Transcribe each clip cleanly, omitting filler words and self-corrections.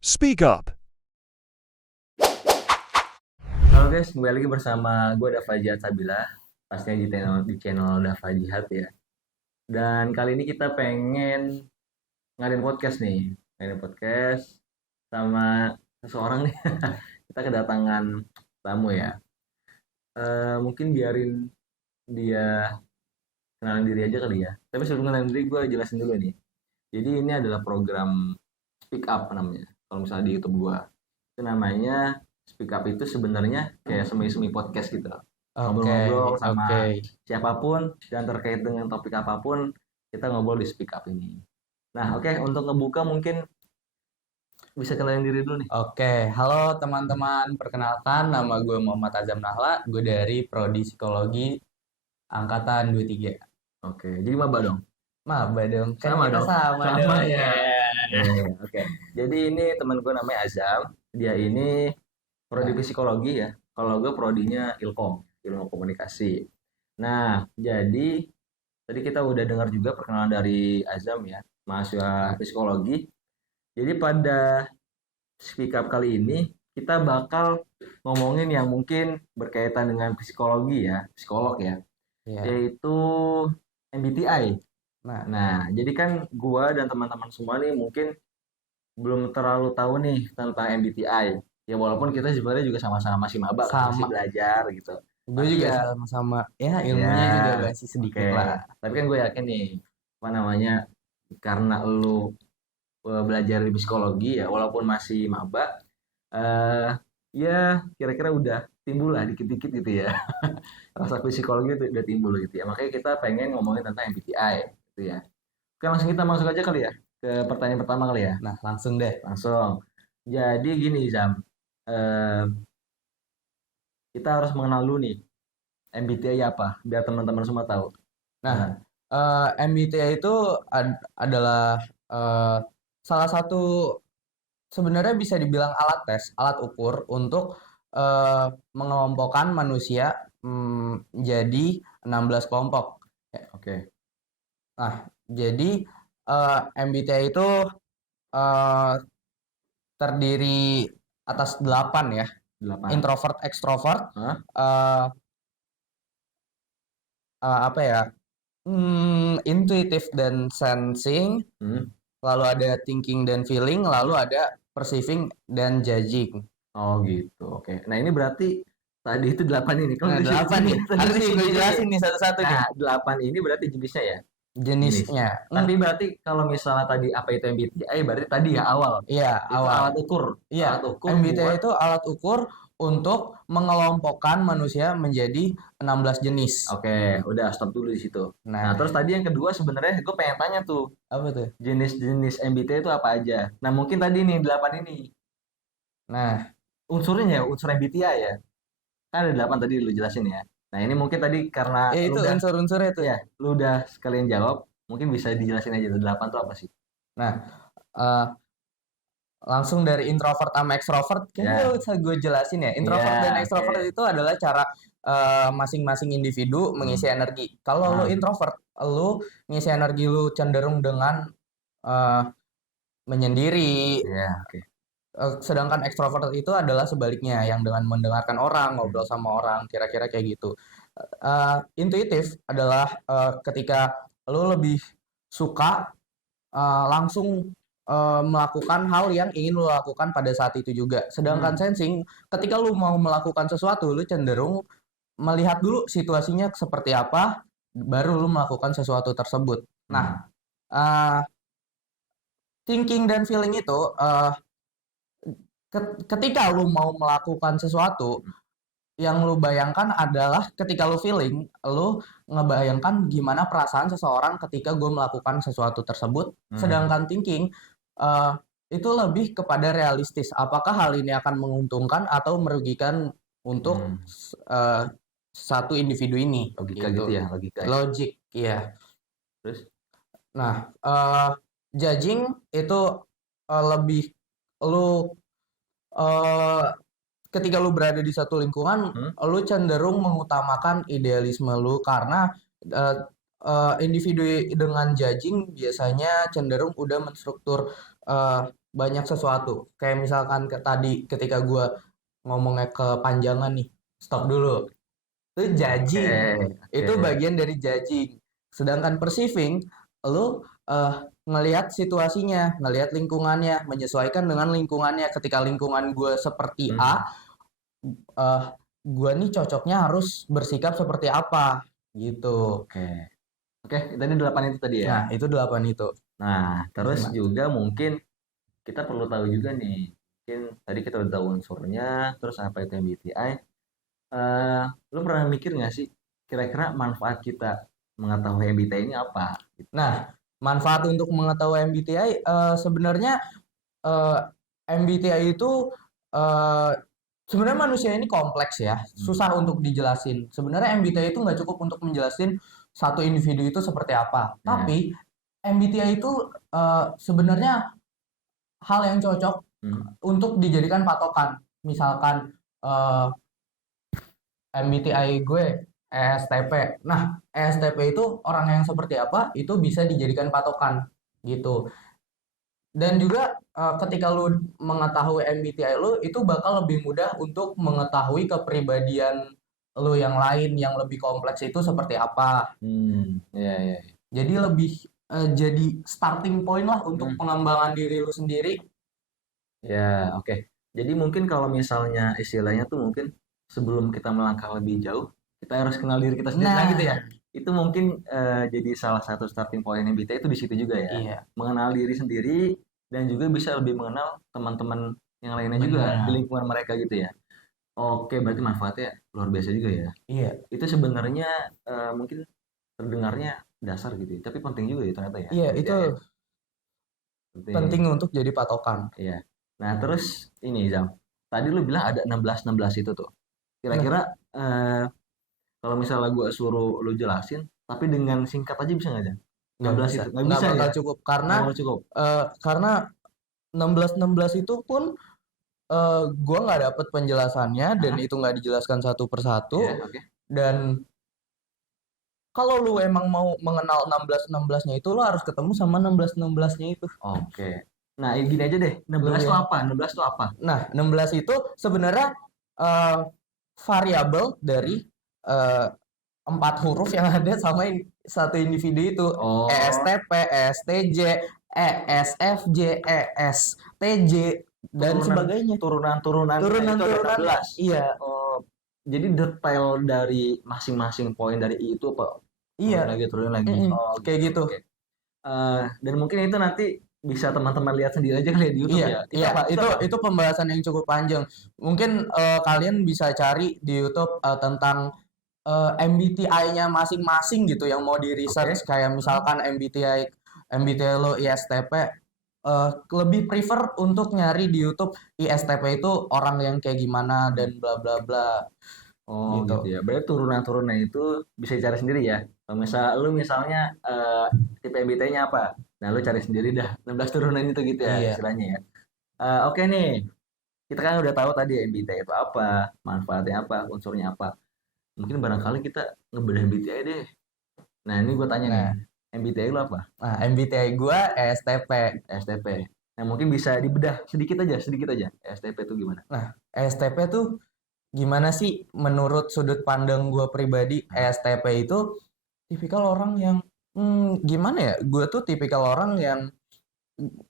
Speak up. Halo guys, kembali lagi bersama gue Dava Jihad Sabila, pastinya di channel Dava Jihad ya. Dan kali ini kita pengen ngadain podcast nih, ngadain podcast sama seseorang nih. Kita kedatangan tamu ya. Mungkin biarin dia kenalin diri aja kali ya. Tapi sebelum kenalin diri gue jelasin dulu nih. Jadi ini adalah program Speak Up namanya. Kalau misalnya di YouTube gue, itu namanya Speak Up itu sebenarnya kayak semi-semi podcast gitu loh. Oke, Ngobrol-ngobrol oke. sama siapapun dan terkait dengan topik apapun, kita ngobrol di Speak Up ini. Nah, oke, untuk ngebuka mungkin bisa kenalin diri dulu nih. Oke, halo teman-teman. Perkenalkan, nama gue Muhammad Azam Nahla. Gue dari Prodi Psikologi Angkatan 23. Oke, jadi maba dong. Maba dong, kan Sama kita dong. sama Sama dong. ya. Ya. Oke. Jadi ini teman gue namanya Azam. Dia ini prodi Nah, psikologi ya. Kalau gue prodinya Ilkom, ilmu komunikasi. Nah, jadi tadi kita udah dengar juga perkenalan dari Azam ya, mahasiswa psikologi. Jadi pada speak up kali ini kita bakal ngomongin yang mungkin berkaitan dengan psikologi ya, psikolog ya, ya. yaitu MBTI. Nah, Nah, jadi kan gua dan teman-teman semua nih mungkin belum terlalu tahu nih tentang MBTI. Ya walaupun kita sebenarnya juga sama-sama masih maba kan, masih sama. belajar gitu. Gue Tapi juga ya, sama-sama. Ya, ilmunya juga ya, masih oke. sedikit lah. Tapi kan gue yakin nih, apa namanya, karena lu belajar di psikologi ya, walaupun masih maba, eh ya kira-kira udah timbul lah dikit-dikit gitu ya. Rasa psikologi itu udah timbul gitu ya. Makanya kita pengen ngomongin tentang MBTI gitu ya. Oke, langsung kita masuk aja kali ya ke pertanyaan pertama kali ya. Nah, langsung deh. Langsung. Jadi gini Zam, eh, kita harus mengenal dulu nih MBTI apa, biar teman-teman semua tahu. Nah, Nah, MBTI itu adalah eh, salah satu sebenarnya bisa dibilang alat tes, alat ukur untuk eh, mengelompokkan manusia menjadi 16 kelompok. oke. Nah, jadi MBTI itu eh, terdiri atas 8 ya, 8. introvert, extrovert, Hah? eh, apa ya, intuitive dan sensing, Hmm. lalu ada thinking dan feeling, lalu ada perceiving dan judging. Oh gitu. Oke. Nah, ini berarti tadi itu 8 ini. Kalau Nah, di sini 8 nih, tadi harus gue jenisnya nih. jelasin nih satu-satu nih. Nah, 8 ini berarti jenisnya ya? Jenis. Jenisnya. Tapi berarti kalau misalnya tadi apa itu MBTI berarti tadi ya awal. Iya, Itu awal. alat ukur. Iya, Alat ukur MBTI buat itu alat ukur untuk mengelompokkan manusia menjadi 16 jenis. Oke, udah stop dulu di situ. Nah, Nah, terus tadi yang kedua sebenarnya gue pengen tanya tuh, apa tuh? jenis-jenis MBTI itu apa aja? Nah, mungkin tadi nih 8 ini. Nah, Unsurnya ya, unsur MBTI ya. Kan ada 8 tadi lu jelasin ya. Nah, ini mungkin tadi karena ya lu itu udah unsur-unsurnya tuh. ya, lu udah sekalian jawab, mungkin bisa dijelasin aja tuh 8 tuh apa sih? Nah, eh, langsung dari introvert sama extrovert, kayaknya Ya. gak usah gue jelasin ya. Introvert dan Iya, oke. extrovert itu adalah cara masing-masing individu mengisi Hmm. energi. Kalau lu Ah, introvert, lu ngisi energi lu cenderung dengan eh, menyendiri. ya, oke. Sedangkan ekstrovert itu adalah sebaliknya, yang dengan mendengarkan orang, Hmm. ngobrol sama orang, kira-kira kayak gitu. Intuitif adalah ketika lu lebih suka langsung melakukan hal yang ingin lu lakukan pada saat itu juga. Sedangkan Hmm. sensing, ketika lu mau melakukan sesuatu, lu cenderung melihat dulu situasinya seperti apa, baru lu melakukan sesuatu tersebut. Nah, Hmm. uh, thinking dan feeling itu ketika lu mau melakukan sesuatu, yang lu bayangkan adalah ketika lu feeling, lu ngebayangkan gimana perasaan seseorang ketika gue melakukan sesuatu tersebut. Hmm. Sedangkan thinking eh, itu lebih kepada realistis. Apakah hal ini akan menguntungkan atau merugikan untuk Hmm. eh, satu individu ini? Logika Gitu. gitu ya, logika. Logik, iya. Terus? Nah, judging itu lebih lu eh, ketika lu berada di satu lingkungan, Hmm? lu cenderung mengutamakan idealisme lu karena eh, individu dengan judging biasanya cenderung udah menstruktur eh, banyak sesuatu. Kayak misalkan tadi ketika gue ngomongnya kepanjangan nih, stop dulu. Itu Oke, judging. Itu oke. bagian dari judging. Sedangkan perceiving, lu ngelihat situasinya, ngelihat lingkungannya, menyesuaikan dengan lingkungannya. Ketika lingkungan gue seperti Hmm, A, eh gue nih cocoknya harus bersikap seperti apa gitu. oke. Oke, tadi 8 itu tadi ya. Nah, itu 8 itu. Nah, terus Gimana? juga mungkin kita perlu tahu juga nih. Mungkin tadi kita udah tahu unsurnya, terus apa itu MBTI. Eh, lu pernah mikir nggak sih kira-kira manfaat kita mengetahui MBTI ini apa? Gitu. Nah, manfaat untuk mengetahui MBTI sebenarnya eh, MBTI itu eh, sebenarnya manusia ini kompleks ya, Hmm. susah untuk dijelasin. Sebenarnya MBTI itu nggak cukup untuk menjelasin satu individu itu seperti apa. Ya. Tapi MBTI itu sebenarnya hal yang cocok Hmm. untuk dijadikan patokan. Misalkan eh, MBTI gue ESTP. Nah, ESTP itu orang yang seperti apa itu bisa dijadikan patokan gitu. Dan juga ketika lu mengetahui MBTI lu itu bakal lebih mudah untuk mengetahui kepribadian lu yang lain yang lebih kompleks itu seperti apa. Ya, ya, ya. Jadi lebih jadi starting point lah untuk Hmm. pengembangan diri lu sendiri. Ya, oke. Jadi mungkin kalau misalnya istilahnya tuh mungkin sebelum kita melangkah lebih jauh, kita harus kenal diri kita sendiri. Nah, gitu ya. Nah, Itu mungkin jadi salah satu starting point MBTI itu di situ juga ya. iya, Mengenal diri sendiri dan juga bisa lebih mengenal teman-teman yang lainnya juga di benar. lingkungan mereka gitu ya. Oke, berarti manfaatnya luar biasa juga ya. Iya, Itu sebenarnya mungkin terdengarnya dasar gitu ya, tapi penting juga ya ternyata ya iya itu MBTI ya. penting Penting. untuk jadi patokan. Iya. Nah, terus ini Zam. Tadi lu bilang ada 16 itu tuh. Nah, Kira-kira kalau misalnya gua suruh lu jelasin, tapi dengan singkat aja bisa nggak, Zam? nggak 16 bisa, itu. Nggak nggak bisa bakal ya? cukup Nggak karena mau cukup. 16-16 itu pun gua nggak dapet penjelasannya dan Hah? itu nggak dijelaskan satu persatu. Ya, oke. Dan kalau lu emang mau mengenal 16-16-nya itu lu harus ketemu sama 16-16-nya itu. Oke. Nah, gini aja deh. Lu 16 itu ya. apa? 16 itu apa? Nah, 16 itu sebenarnya eh, variabel dari Hmm? eh, 4 huruf yang ada sama satu individu itu. Oh, ESTP, ESTJ, ESFJ, ESTJ dan turunan sebagainya. turunan-turunannya itu ada Turunan-turunannya. 16. Iya, Oh, jadi detail dari masing-masing poin dari I itu apa? iya. Turun lagi. Mm-mm. Oh, Kayak gitu. gitu. Oke. Dan mungkin itu nanti bisa teman-teman lihat sendiri aja kali ya di YouTube Iya, ya. Itu iya apa? Kak. Itu apa? Itu pembahasan yang cukup panjang. Mungkin kalian bisa cari di YouTube tentang MBTI-nya masing-masing gitu yang mau di research Oke. kayak Hmm. misalkan MBTI lo ISTP lebih prefer untuk nyari di YouTube ISTP itu orang yang kayak gimana dan Hmm. bla bla bla Oh gitu. gitu ya. Berarti turunan-turunannya itu bisa dicari sendiri ya. Kalau lu misalnya tipe MBTI-nya apa? Nah, lu cari sendiri dah 16 turunan itu gitu ya Iya. istilahnya ya. Oke nih. Kita kan udah tahu tadi MBTI itu apa, manfaatnya apa, unsurnya apa. Mungkin barangkali kita ngebedah MBTI deh. Nah, ini gue tanya nih. Nah, MBTI lu apa? MBTI gua ESTP. STP. Nah, mungkin bisa dibedah sedikit aja, sedikit aja. STP itu gimana? Nah, ESTP tuh gimana sih menurut sudut pandang gua pribadi? Nah, ESTP itu tipikal orang yang gimana ya? Gue tuh tipikal orang yang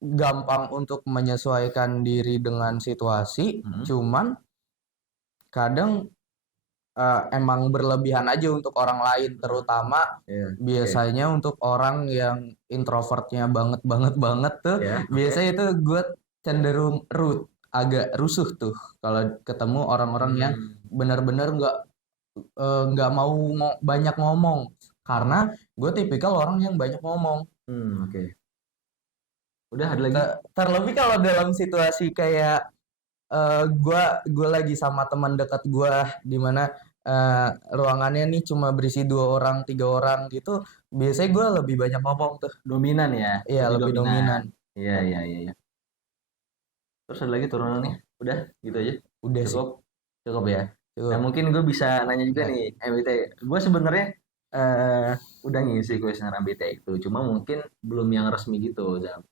gampang untuk menyesuaikan diri dengan situasi, hmm, cuman kadang emang berlebihan aja untuk orang lain, terutama ya, oke. biasanya untuk orang yang introvertnya banget banget banget tuh, Ya, oke. biasanya itu gue cenderung agak rusuh tuh kalau ketemu orang-orang yang Hmm, benar-benar nggak mau banyak ngomong, karena gue tipikal orang yang banyak ngomong. oke. Udah ada lagi? Terlebih kalau dalam situasi kayak gue lagi sama teman dekat gue di mana ruangannya nih cuma berisi 2 orang 3 orang gitu, biasanya gue lebih banyak ngomong tuh. Dominan ya, Iya, lebih lebih dominan. dominan. Iya, iya, iya, iya. Terus ada lagi turunannya? Udah, gitu aja. Udah sih, Cukup, cukup ya. Nah, cukup. mungkin gue bisa nanya juga Nah, nih, MBTI. Gue sebenarnya udah ngisi kuesioner MBTI itu, cuma mungkin belum yang resmi gitu, Zam.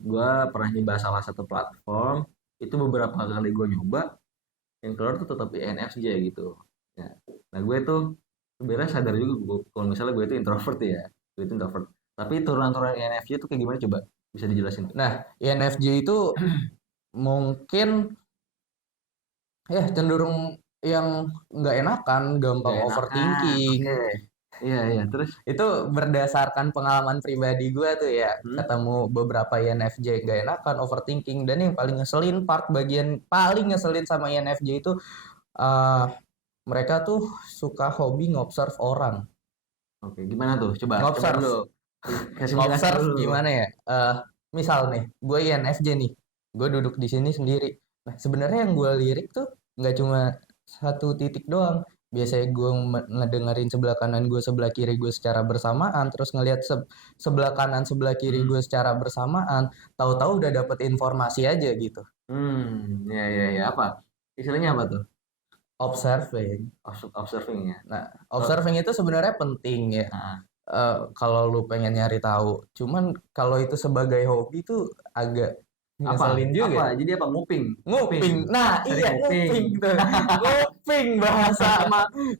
Gue pernah nyoba salah satu platform, itu beberapa kali gue nyoba, yang keluar tuh tetap INFJ gitu. Ya. Nah gue tuh sebenarnya sadar juga kalau misalnya gue itu introvert ya, gue itu introvert. Tapi turunan-turunan INFJ itu kayak gimana coba? Bisa dijelasin tuh? Nah, INFJ itu mungkin ya cenderung yang nggak enakan, gampang Gak enakan, overthinking. oke. Iya iya, terus? Itu berdasarkan pengalaman pribadi gue tuh ya, Hmm? ketemu beberapa INFJ nggak enakan, overthinking. Dan yang paling ngeselin, bagian paling ngeselin sama INFJ itu eh, mereka tuh suka hobi ngobserve orang. Oke, gimana tuh? Coba Ngobserve, dulu. Kasih penjelasan ngobserve dulu. gimana ya? Misal nih, gue INFJ nih, gue duduk di sini sendiri. Nah, sebenarnya yang gue lirik tuh nggak cuma satu titik doang. Biasanya gue ngedengerin sebelah kanan gue, sebelah kiri gue secara bersamaan, terus ngelihat sebelah kanan, sebelah kiri Hmm. gue secara bersamaan. Tahu-tahu udah dapet informasi aja gitu. Ya ya ya, apa? Istilahnya apa tuh? Observing. Observing ya. Nah, Oh, observing itu sebenarnya penting ya. nah, Kalau lu pengen nyari tahu. Cuman kalau itu sebagai hobi tuh agak apa? ngeselin juga. Apa? Jadi apa? Nguping. Nguping. Nguping. Nah, Sering iya nguping. nguping tuh. Nguping bahasa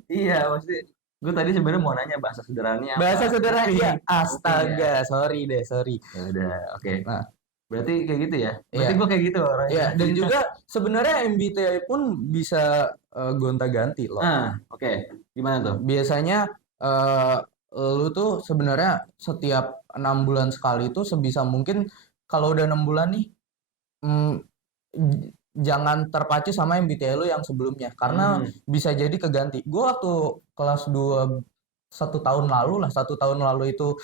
Iya, pasti. Gue tadi sebenarnya mau nanya bahasa sederhananya apa? bahasa sederhana. Iya, Nguping. Nguping ya. astaga, sorry deh, sorry. Ya udah, oke. Nah, Berarti kayak gitu ya. Berarti iya. gue kayak gitu orangnya. Iya, dan juga sebenarnya MBTI pun bisa gonta-ganti loh. Oke. Gimana tuh? Biasanya eh, lu tuh sebenarnya setiap 6 bulan sekali itu sebisa mungkin kalau udah 6 bulan nih mm, jangan terpacu sama MBTI lu yang sebelumnya karena Hmm. bisa jadi keganti. Gue waktu kelas 2 1 tahun lalu lah, 1 tahun lalu itu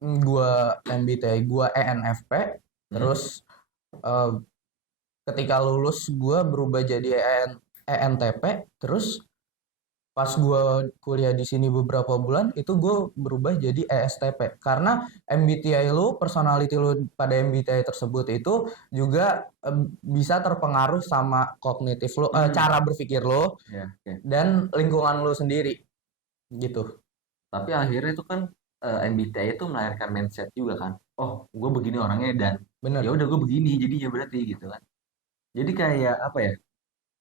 gue MBTI gue ENFP, Hmm. terus eh, ketika lulus gue berubah jadi ENTP, terus pas gue kuliah di sini beberapa bulan itu gue berubah jadi ESTP karena MBTI lu, personality lu pada MBTI tersebut itu juga bisa terpengaruh sama kognitif lu, Hmm. cara berpikir lu Ya, oke. dan lingkungan lu sendiri gitu. Tapi akhirnya itu kan MBTI itu melahirkan mindset juga kan. Oh, gue begini orangnya dan ya Bener. udah gue begini jadinya berarti gitu kan. Jadi kayak apa ya?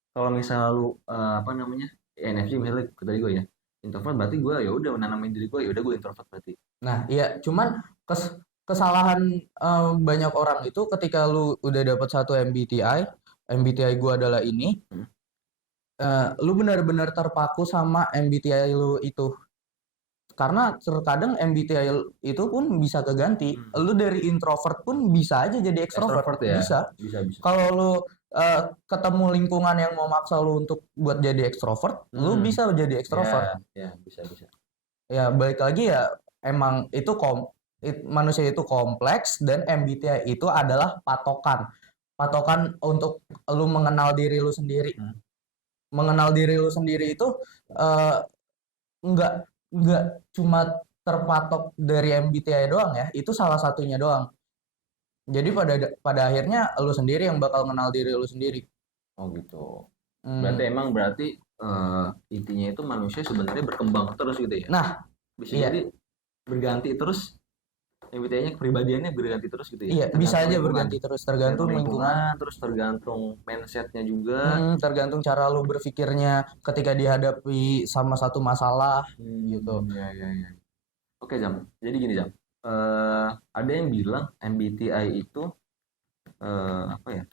Kalau misalnya lu apa namanya? NFJ misalnya tadi gue ya. Introvert berarti gue ya udah menanamin diri gue ya udah gue introvert berarti. Nah, iya, cuman kesalahan banyak orang itu ketika lu udah dapet satu MBTI gua adalah ini, Hmm. lu benar-benar terpaku sama MBTI lu itu. Karena terkadang MBTI itu pun bisa keganti. Hmm. Lu dari introvert pun bisa aja jadi ekstrovert. Extrovert ya. Bisa. Bisa bisa. Kalau lu ketemu lingkungan yang mau maksa lu untuk buat jadi ekstrovert, lu Hmm. bisa jadi ekstrovert. Ya, ya bisa bisa. Ya, balik lagi ya, emang itu manusia itu kompleks dan MBTI itu adalah patokan. Patokan untuk lu mengenal diri lu sendiri. Hmm. Mengenal diri lu sendiri itu eh, nggak nggak cuma terpatok dari MBTI doang ya, itu salah satunya doang. Jadi pada pada akhirnya lu sendiri yang bakal kenal diri lu sendiri. Oh gitu. Hmm, Berarti intinya itu manusia sebenarnya berkembang terus gitu ya. Nah, Bisa iya, jadi berganti terus MBTI-nya kepribadiannya berganti terus gitu ya. iya bisa Tergantung aja lingkungan. berganti terus Tergantung tergantung lingkungan. lingkungan, terus tergantung mindsetnya juga. Tergantung cara lu berpikirnya ketika dihadapi sama satu masalah gitu. Ya, ya, ya. Oke, Jam. Jadi gini, Jam. Ada yang bilang MBTI itu apa ya?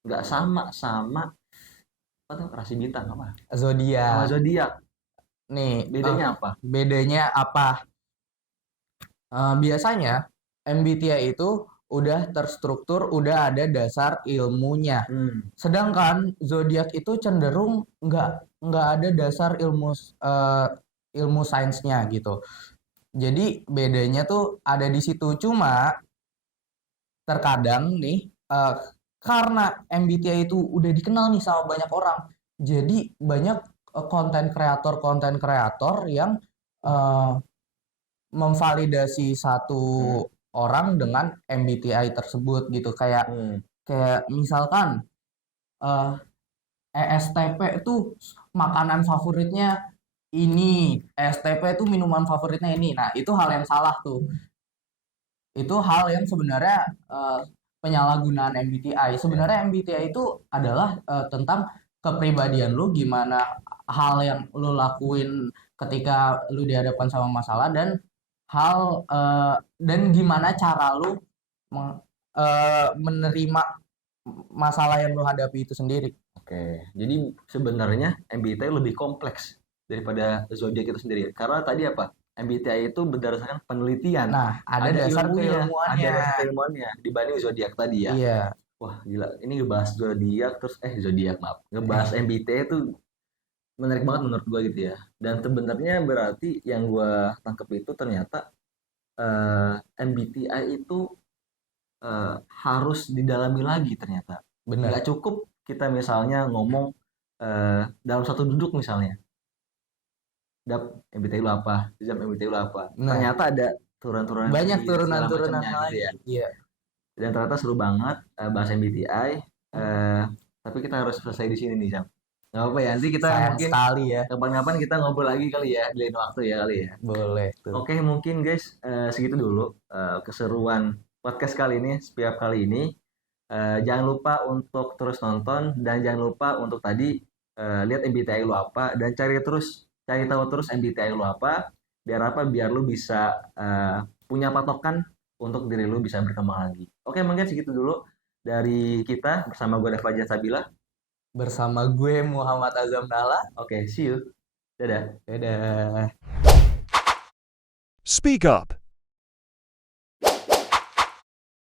Nggak sama sama apa tuh rasi bintang apa? Sama Zodiak. zodiak. Nih, Bedanya apa? bedanya apa? Biasanya MBTI itu udah terstruktur, udah ada dasar ilmunya. Hmm. Sedangkan zodiak itu cenderung nggak ada dasar ilmu sainsnya gitu. Jadi bedanya tuh ada di situ. Cuma terkadang nih eh, karena MBTI itu udah dikenal nih sama banyak orang, jadi banyak konten kreator yang eh, memvalidasi satu Hmm. orang dengan MBTI tersebut gitu. Kayak Hmm. kayak misalkan eh, ESTP itu makanan favoritnya ini, ESTP itu minuman favoritnya ini. Nah, itu hal yang salah tuh. itu hal yang sebenarnya penyalahgunaan MBTI. Sebenarnya MBTI itu adalah tentang kepribadian lu, gimana hal yang lu lakuin ketika lu dihadapkan sama masalah, dan dan gimana cara lu menerima masalah yang lu hadapi itu sendiri. Oke, jadi sebenarnya MBTI lebih kompleks daripada zodiak itu sendiri. Karena tadi apa? MBTI itu berdasarkan penelitian. Nah, ada dasar Ada keilmuannya. dasar keilmuannya dibanding zodiak tadi ya. Iya, Wah, gila. Ini ngebahas zodiak terus zodiak maaf. Ngebahas MBTI itu menarik banget menurut gua gitu ya. Dan sebenarnya berarti yang gua tangkap itu ternyata MBTI itu harus didalami lagi ternyata. benar. Nggak cukup kita misalnya ngomong dalam satu duduk misalnya, dap MBTI lu apa, jam MBTI lu apa. Nah, Ternyata ada turunan-turunan banyak lagi, segala turunan-turunan macamnya gitu lagi. ya. Iya, Dan ternyata seru banget bahas MBTI. Tapi kita harus selesai di sini nih, Jam. Nggak apa-apa ya, nanti kita sayang mungkin sekali ya. kapan-kapan kita ngobrol lagi kali ya, di lain waktu ya kali ya. Boleh tuh. Oke, mungkin guys segitu dulu keseruan podcast kali ini, setiap kali ini. Jangan lupa untuk terus nonton dan jangan lupa untuk tadi lihat MBTI lu apa dan cari tahu terus MBTI lu apa biar apa biar lu bisa punya patokan untuk diri lu bisa berkembang lagi. Oke, mungkin segitu dulu dari kita bersama gue Dava Sabila. Bersama gue Muhammad Azam Nala. Oke, see you. Dadah. Dadah. Speak up.